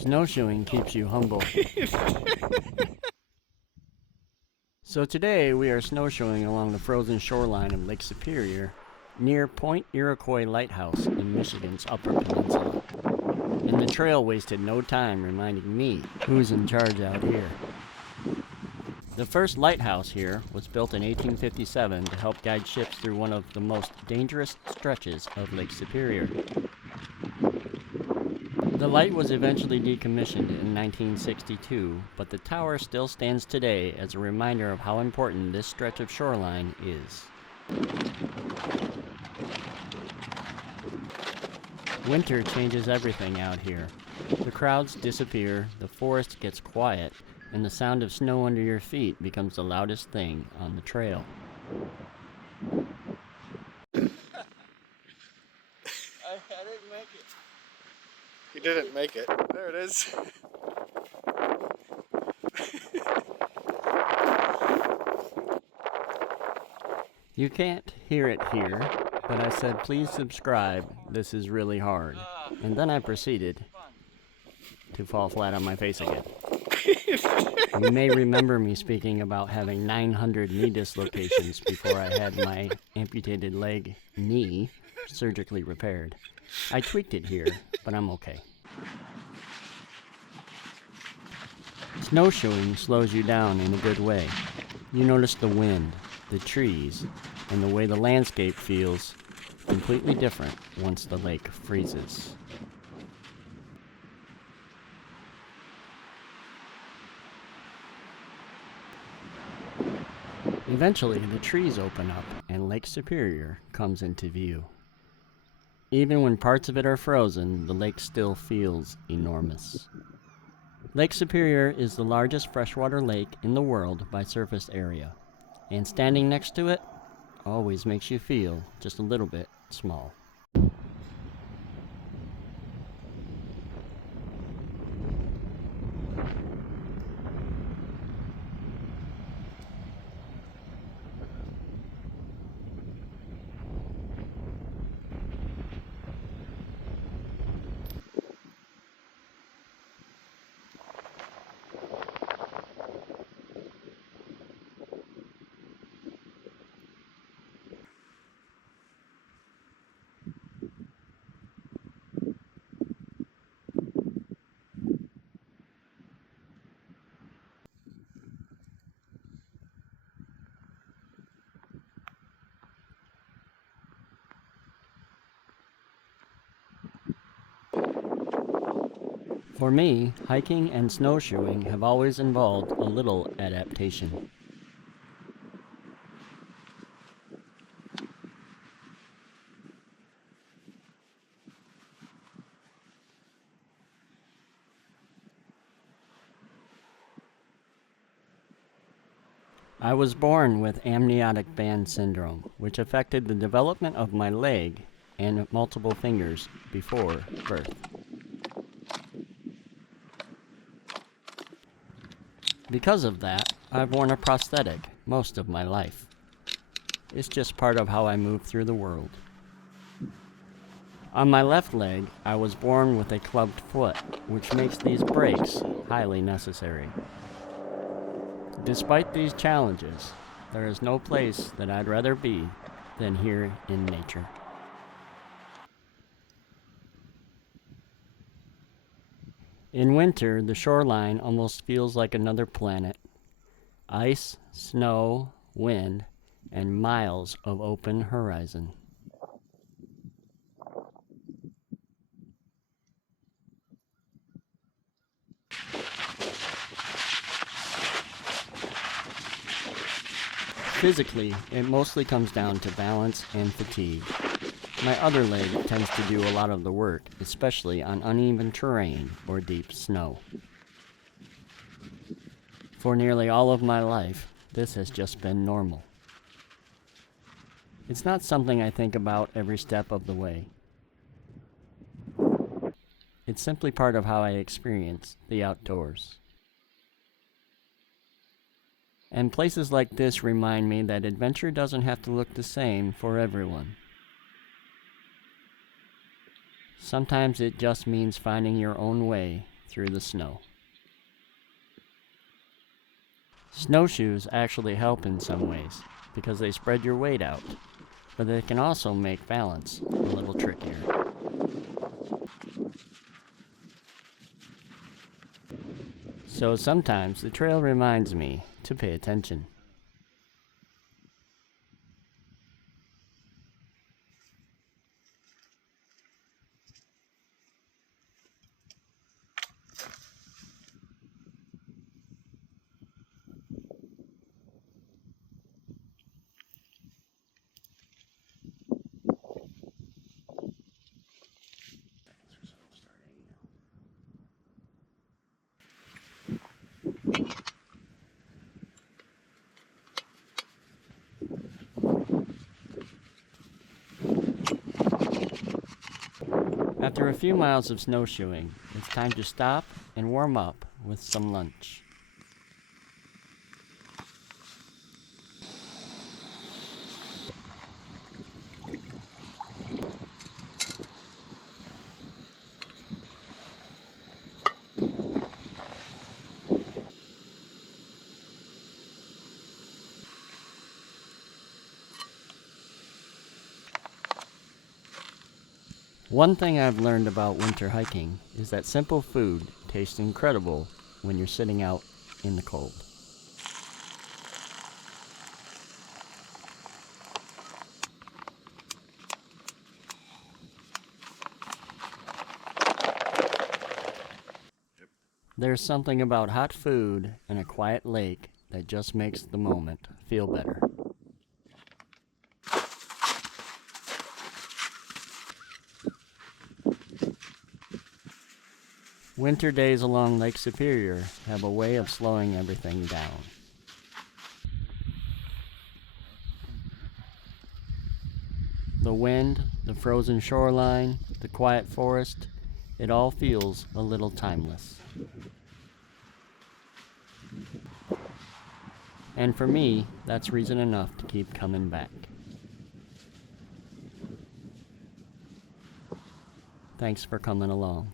Snowshoeing keeps you humble. So today we are snowshoeing along the frozen shoreline of Lake Superior near Point Iroquois Lighthouse in Michigan's Upper Peninsula. And the trail wasted no time reminding me who's in charge out here. The first lighthouse here was built in 1857 to help guide ships through one of the most dangerous stretches of Lake Superior. The light was eventually decommissioned in 1962, but the tower still stands today as a reminder of how important this stretch of shoreline is. Winter changes everything out here. The crowds disappear, the forest gets quiet, and the sound of snow under your feet becomes the loudest thing on the trail. I didn't make it. You didn't make it. There it is. You can't hear it here, but I said please subscribe, this is really hard. And then I proceeded to fall flat on my face again. You may remember me speaking about having 900 knee dislocations before I had my amputated leg knee surgically repaired. I tweaked it here, but I'm okay. Snowshoeing slows you down in a good way. You notice the wind, the trees, and the way the landscape feels completely different once the lake freezes. Eventually, the trees open up and Lake Superior comes into view. Even when parts of it are frozen, the lake still feels enormous. Lake Superior is the largest freshwater lake in the world by surface area, and standing next to it always makes you feel just a little bit small. For me, hiking and snowshoeing have always involved a little adaptation. I was born with Amniotic Band Syndrome, which affected the development of my leg and multiple fingers before birth. Because of that, I've worn a prosthetic most of my life. It's just part of how I move through the world. On my left leg, I was born with a clubbed foot, which makes these breaks highly necessary. Despite these challenges, there is no place that I'd rather be than here in nature. In winter, the shoreline almost feels like another planet. Ice, snow, wind, and miles of open horizon. Physically, it mostly comes down to balance and fatigue. My other leg tends to do a lot of the work, especially on uneven terrain or deep snow. For nearly all of my life, this has just been normal. It's not something I think about every step of the way. It's simply part of how I experience the outdoors. And places like this remind me that adventure doesn't have to look the same for everyone. Sometimes it just means finding your own way through the snow. Snowshoes actually help in some ways because they spread your weight out, but they can also make balance a little trickier. So sometimes the trail reminds me to pay attention. After a few miles of snowshoeing, it's time to stop and warm up with some lunch. One thing I've learned about winter hiking is that simple food tastes incredible when you're sitting out in the cold. There's something about hot food and a quiet lake that just makes the moment feel better. Winter days along Lake Superior have a way of slowing everything down. The wind, the frozen shoreline, the quiet forest, it all feels a little timeless. And for me, that's reason enough to keep coming back. Thanks for coming along.